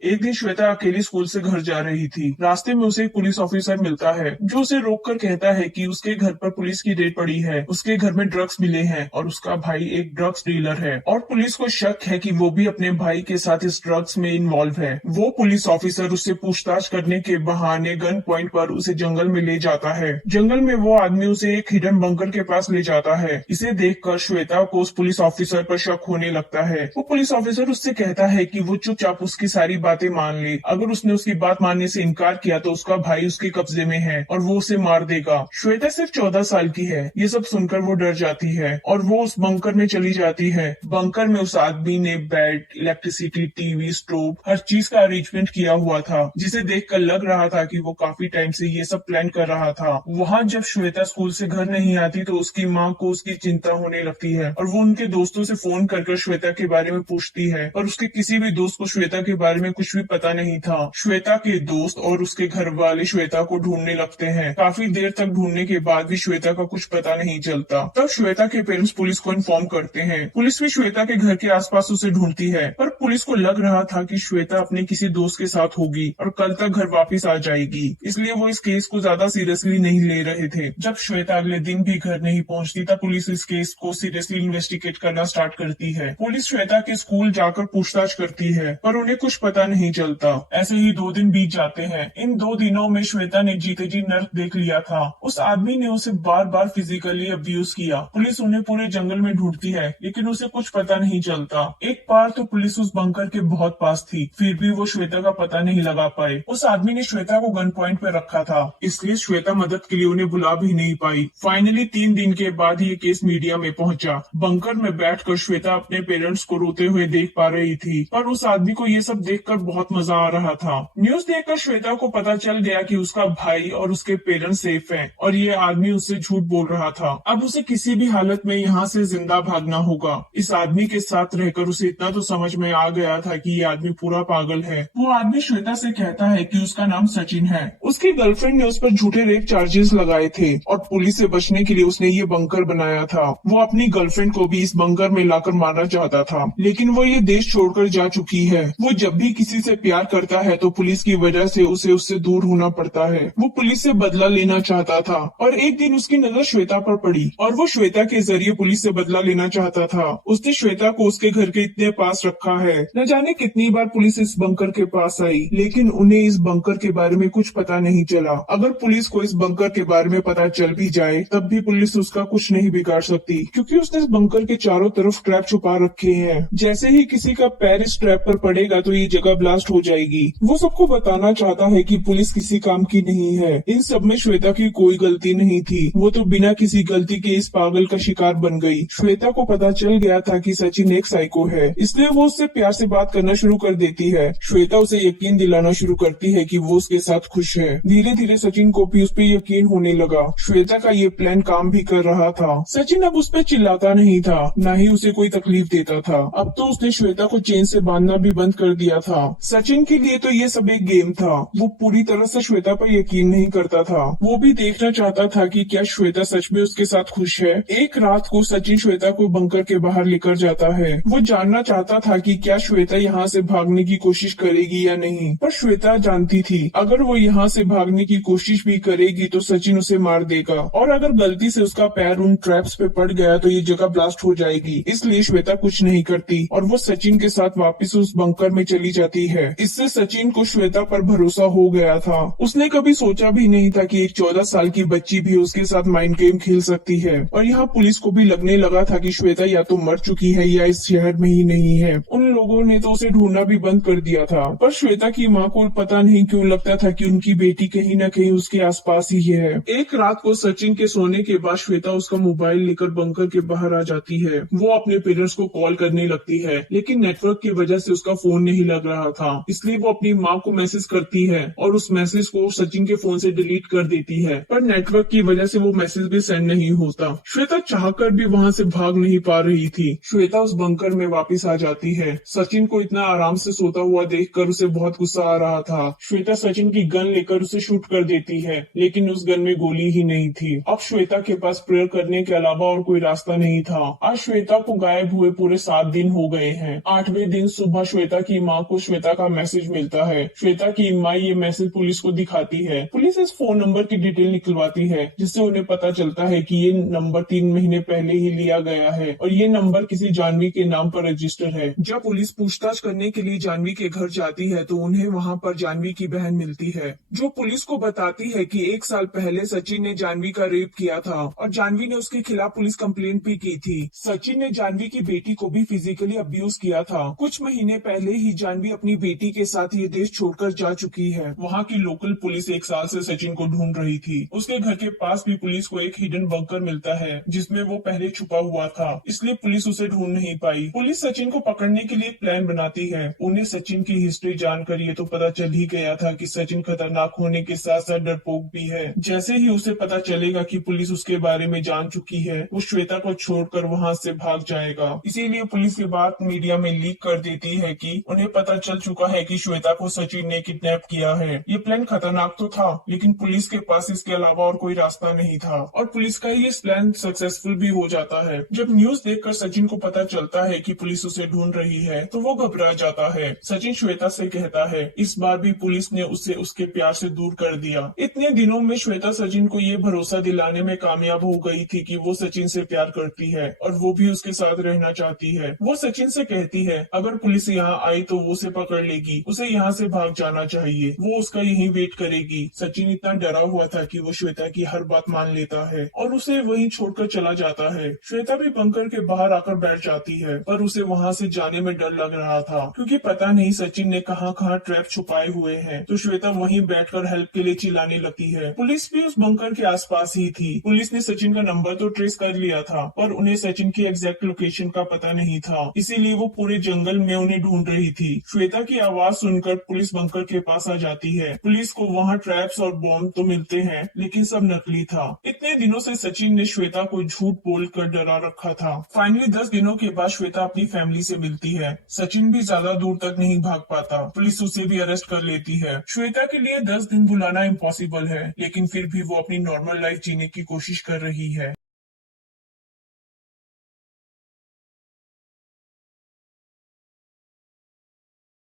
एक दिन श्वेता अकेली स्कूल से घर जा रही थी। रास्ते में उसे एक पुलिस ऑफिसर मिलता है जो उसे रोककर कहता है कि उसके घर पर पुलिस की रेड पड़ी है। उसके घर में ड्रग्स मिले हैं और उसका भाई एक ड्रग्स डीलर है और पुलिस को शक है कि वो भी अपने भाई के साथ इस ड्रग्स में इन्वॉल्व है। वो पुलिस ऑफिसर उससे पूछताछ करने के बहाने गन पॉइंट पर उसे जंगल में ले जाता है। जंगल में वो आदमी उसे एक हिडन बंकर के पास ले जाता है। इसे देखकर श्वेता को उस पुलिस ऑफिसर पर शक होने लगता है। वो पुलिस ऑफिसर उससे कहता है कि वो चुपचाप उसकी सारी बातें मान ले। अगर उसने उसकी बात मानने से इनकार किया तो उसका भाई उसके कब्जे में है और वो उसे मार देगा। श्वेता सिर्फ 14 साल की है। ये सब सुनकर वो डर जाती है और वो उस बंकर में चली जाती है। बंकर में उस आदमी ने बेड, इलेक्ट्रिसिटी, टीवी, स्टोव, हर चीज का अरेंजमेंट किया हुआ था, जिसे देखकर लग रहा था कि वो काफी टाइम से ये सब प्लान कर रहा था। वहाँ जब श्वेता स्कूल से घर नहीं आती तो उसकी माँ को उसकी चिंता होने लगती है और वो उनके दोस्तों से फोन कर श्वेता के बारे में पूछती है, पर उसके किसी भी दोस्त को श्वेता के बारे में कुछ भी पता नहीं था। श्वेता के दोस्त और उसके घर वाले श्वेता को ढूंढने लगते हैं। काफी देर तक ढूंढने के बाद भी श्वेता का कुछ पता नहीं चलता। तब श्वेता के पेरेंट्स पुलिस को इन्फॉर्म करते हैं। पुलिस भी श्वेता के घर के आसपास उसे ढूंढती है, पर पुलिस को लग रहा था कि श्वेता अपने किसी दोस्त के साथ होगी और कल तक घर वापस आ जाएगी, इसलिए वो इस केस को ज्यादा सीरियसली नहीं ले रहे थे। जब श्वेता अगले दिन भी घर नहीं पहुंचती तब पुलिस इस केस को सीरियसली इन्वेस्टिगेट करना स्टार्ट करती है। पुलिस श्वेता के स्कूल जाकर पूछताछ करती है, पर उन्हें कुछ पता नहीं चलता। ऐसे ही 2 दिन बीत जाते हैं। इन 2 दिनों में श्वेता ने जीते जी नर्क देख लिया था। उस आदमी ने उसे बार बार फिजिकली अब्यूज किया। पुलिस उन्हें पूरे जंगल में ढूंढती है, लेकिन उसे कुछ पता नहीं चलता। एक बार तो पुलिस उस बंकर के बहुत पास थी, फिर भी वो श्वेता का पता नहीं लगा पाए। उस आदमी ने श्वेता को गन पॉइंट पे रखा था, इसलिए श्वेता मदद के लिए उन्हें बुला भी नहीं पाई। फाइनली 3 दिन के बाद ये केस मीडिया में पहुंचा। बंकर में बैठकर श्वेता अपने पेरेंट्स को रोते हुए देख पा रही थी, पर उस आदमी को ये सब देखकर बहुत मजा आ रहा था। न्यूज देखकर श्वेता को पता चल गया कि उसका भाई और उसके पेरेंट्स सेफ हैं और ये आदमी उससे झूठ बोल रहा था। अब उसे किसी भी हालत में यहाँ से जिंदा भागना होगा। इस आदमी के साथ रहकर उसे इतना तो समझ में आ गया था कि ये आदमी पूरा पागल है। वो आदमी श्वेता से कहता है कि उसका नाम सचिन है। उसकी गर्लफ्रेंड ने उस पर झूठे रेप चार्जेस लगाए थे और पुलिस से बचने के लिए उसने ये बंकर बनाया था। वो अपनी गर्लफ्रेंड को भी इस बंकर में लाकर मारना चाहता था, लेकिन वो ये देश छोड़कर जा चुकी है। वो जब भी किसी से प्यार करता है तो पुलिस की वजह से उसे उससे दूर होना पड़ता है। वो पुलिस से बदला लेना चाहता था और एक दिन उसकी नजर श्वेता पर पड़ी और वो श्वेता के जरिए पुलिस से बदला लेना चाहता था। उसने श्वेता को उसके घर के इतने पास रखा है। न जाने कितनी बार पुलिस इस बंकर के पास आई, लेकिन उन्हें इस बंकर के बारे में कुछ पता नहीं चला। अगर पुलिस को इस बंकर के बारे में पता चल भी जाए तब भी पुलिस उसका कुछ नहीं बिगाड़ सकती, क्योंकि उसने इस बंकर के चारों तरफ ट्रैप छुपा रखे हैं। जैसे ही किसी का पैर इस ट्रैप पर पड़ेगा तो ये जगह ब्लास्ट हो जाएगी। वो सबको बताना चाहता है कि पुलिस किसी काम की नहीं है। इन सब में श्वेता की कोई गलती नहीं थी। वो तो बिना किसी गलती के इस पागल का शिकार बन गई। श्वेता को पता चल गया था कि सचिन एक साइको है, इसलिए वो उससे प्यार से बात करना शुरू कर देती है। श्वेता उसे यकीन दिलाना शुरू करती है कि वो उसके साथ खुश है। धीरे धीरे सचिन को भी उस पर यकीन होने लगा। श्वेता का ये प्लान काम भी कर रहा था। सचिन अब उस पर चिल्लाता नहीं था, न ही उसे कोई तकलीफ देता था। अब तो उसने श्वेता को चेन से बांधना भी बंद कर दिया था। सचिन के लिए तो ये सब एक गेम था। वो पूरी तरह से श्वेता पर यकीन नहीं करता था। वो भी देखना चाहता था कि क्या श्वेता सच में उसके साथ खुश है। एक रात को सचिन श्वेता को बंकर के बाहर लेकर जाता है। वो जानना चाहता था कि क्या श्वेता यहाँ से भागने की कोशिश करेगी या नहीं, पर श्वेता जानती थी अगर वो यहाँ से भागने की कोशिश भी करेगी तो सचिन उसे मार देगा और अगर गलती से उसका पैर उन ट्रैप्स पे पड़ गया तो ये जगह ब्लास्ट हो जाएगी। इसलिए श्वेता कुछ नहीं करती और वो सचिन के साथ वापस उस बंकर में चली जाती है। इससे सचिन को श्वेता पर भरोसा हो गया था। उसने कभी सोचा भी नहीं था कि एक 14 साल की बच्ची भी उसके साथ माइंड गेम खेल सकती है। और यहाँ पुलिस को भी लगने लगा था कि श्वेता या तो मर चुकी है या इस शहर में ही नहीं है। उन लोगों ने तो उसे ढूंढना भी बंद कर दिया था। पर श्वेता की माँ को पता नहीं क्यों लगता था कि उनकी बेटी कहीं न कहीं उसके आसपास ही है। एक रात को सचिन के सोने के बाद श्वेता उसका मोबाइल लेकर बंकर के बाहर आ जाती है। वो अपने पेरेंट्स को कॉल करने लगती है, लेकिन नेटवर्क की वजह से उसका फोन नहीं लग रहा था। इसलिए वो अपनी माँ को मैसेज करती है और उस मैसेज को सचिन के फोन से डिलीट कर देती है, पर नेटवर्क की वजह से वो मैसेज भी सेंड नहीं होता। श्वेता चाहकर भी वहाँ से भाग नहीं पा रही थी। श्वेता उस बंकर में वापस आ जाती है। सचिन को इतना आराम से सोता हुआ देखकर उसे बहुत गुस्सा आ रहा था। श्वेता सचिन की गन लेकर उसे शूट कर देती है, लेकिन उस गन में गोली ही नहीं थी। अब श्वेता के पास प्रेयर करने के अलावा और कोई रास्ता नहीं था। आज श्वेता को गायब हुए पूरे 7 दिन हो गए हैं। 8वें दिन सुबह श्वेता की माँ को श्वेता का मैसेज मिलता है। श्वेता की माँ ये मैसेज पुलिस को दिखाती है। पुलिस इस फोन नंबर की डिटेल निकलवाती है, जिससे उन्हें पता चलता है कि ये नंबर 3 महीने पहले ही लिया गया है और ये नंबर किसी जानवी के नाम पर रजिस्टर है। जब पुलिस पूछताछ करने के लिए जानवी के घर जाती है तो उन्हें वहां पर जानवी की बहन मिलती है, जो पुलिस को बताती है कि 1 साल पहले सचिन ने जानवी का रेप किया था और जानवी ने उसके खिलाफ पुलिस कंप्लेंट भी की थी। सचिन ने जानवी की बेटी को भी फिजिकली अब्यूज किया था। कुछ महीने पहले ही जानवी अपनी बेटी के साथ ये देश छोड़कर जा चुकी है। वहाँ की लोकल पुलिस 1 साल से सचिन को ढूंढ रही थी। उसके घर के पास भी पुलिस को एक हिडन बंकर मिलता है, जिसमें वो पहले छुपा हुआ था, इसलिए पुलिस उसे ढूंढ नहीं पाई। पुलिस सचिन को पकड़ने के लिए एक प्लान बनाती है। उन्हें सचिन की हिस्ट्री जानकर ये तो पता चल ही गया था कि सचिन खतरनाक होने के साथ साथ डरपोक भी है। जैसे ही उसे पता चलेगा कि पुलिस उसके बारे में जान चुकी है, वो श्वेता को छोड़कर वहाँ से भाग जाएगा। इसीलिए पुलिस ये बात मीडिया में लीक कर देती है कि उन्हें पता चल चुका है कि श्वेता को सचिन ने किडनैप किया है। ये प्लान खतरनाक तो था, लेकिन पुलिस के पास इसके अलावा और कोई रास्ता नहीं था और पुलिस का ये प्लान सक्सेसफुल भी हो जाता है। जब न्यूज देखकर सचिन को पता चलता है कि पुलिस उसे ढूंढ रही है तो वो घबरा जाता है। सचिन श्वेता से कहता है इस बार भी पुलिस ने उसे उसके प्यार से दूर कर दिया। इतने दिनों में श्वेता सचिन को ये भरोसा दिलाने में कामयाब हो गई थी कि वो सचिन से प्यार करती है और वो भी उसके साथ रहना चाहती है। वो सचिन से कहती है अगर पुलिस यहाँ आई तो वो उसे पकड़ लेगी, उसे यहाँ से भाग जाना चाहिए, वो उसका यहीं वेट करेगी। सचिन इतना डरा हुआ था कि वो श्वेता की हर बात मान लेता है और उसे वहीं छोड़कर चला जाता है। श्वेता भी बंकर के बाहर आकर बैठ जाती है, पर उसे वहाँ से जाने में डर लग रहा था, क्योंकि पता नहीं सचिन ने कहाँ ट्रैप छुपाए हुए हैं। तो श्वेता वहीं बैठकर हेल्प के लिए चिल्लाने लगती है। पुलिस भी उस बंकर के आसपास ही थी। पुलिस ने सचिन का नंबर तो ट्रेस कर लिया था, पर उन्हें सचिन की एग्जैक्ट लोकेशन का पता नहीं था, इसीलिए वो पूरे जंगल में उन्हें ढूंढ रही थी। श्वेता की आवाज सुनकर पुलिस बंकर के पास आ जाती है। पुलिस को वहाँ ट्रैप्स और बॉम्ब तो मिलते हैं, लेकिन सब नकली था। इतने दिनों से सचिन ने श्वेता को झूठ बोलकर डरा रखा था। फाइनली 10 दिनों के बाद श्वेता अपनी फैमिली से मिलती है। सचिन भी ज्यादा दूर तक नहीं भाग पाता, पुलिस उसे भी अरेस्ट कर लेती है। श्वेता के लिए 10 दिन बुलाना इम्पॉसिबल है, लेकिन फिर भी वो अपनी नॉर्मल लाइफ जीने की कोशिश कर रही है।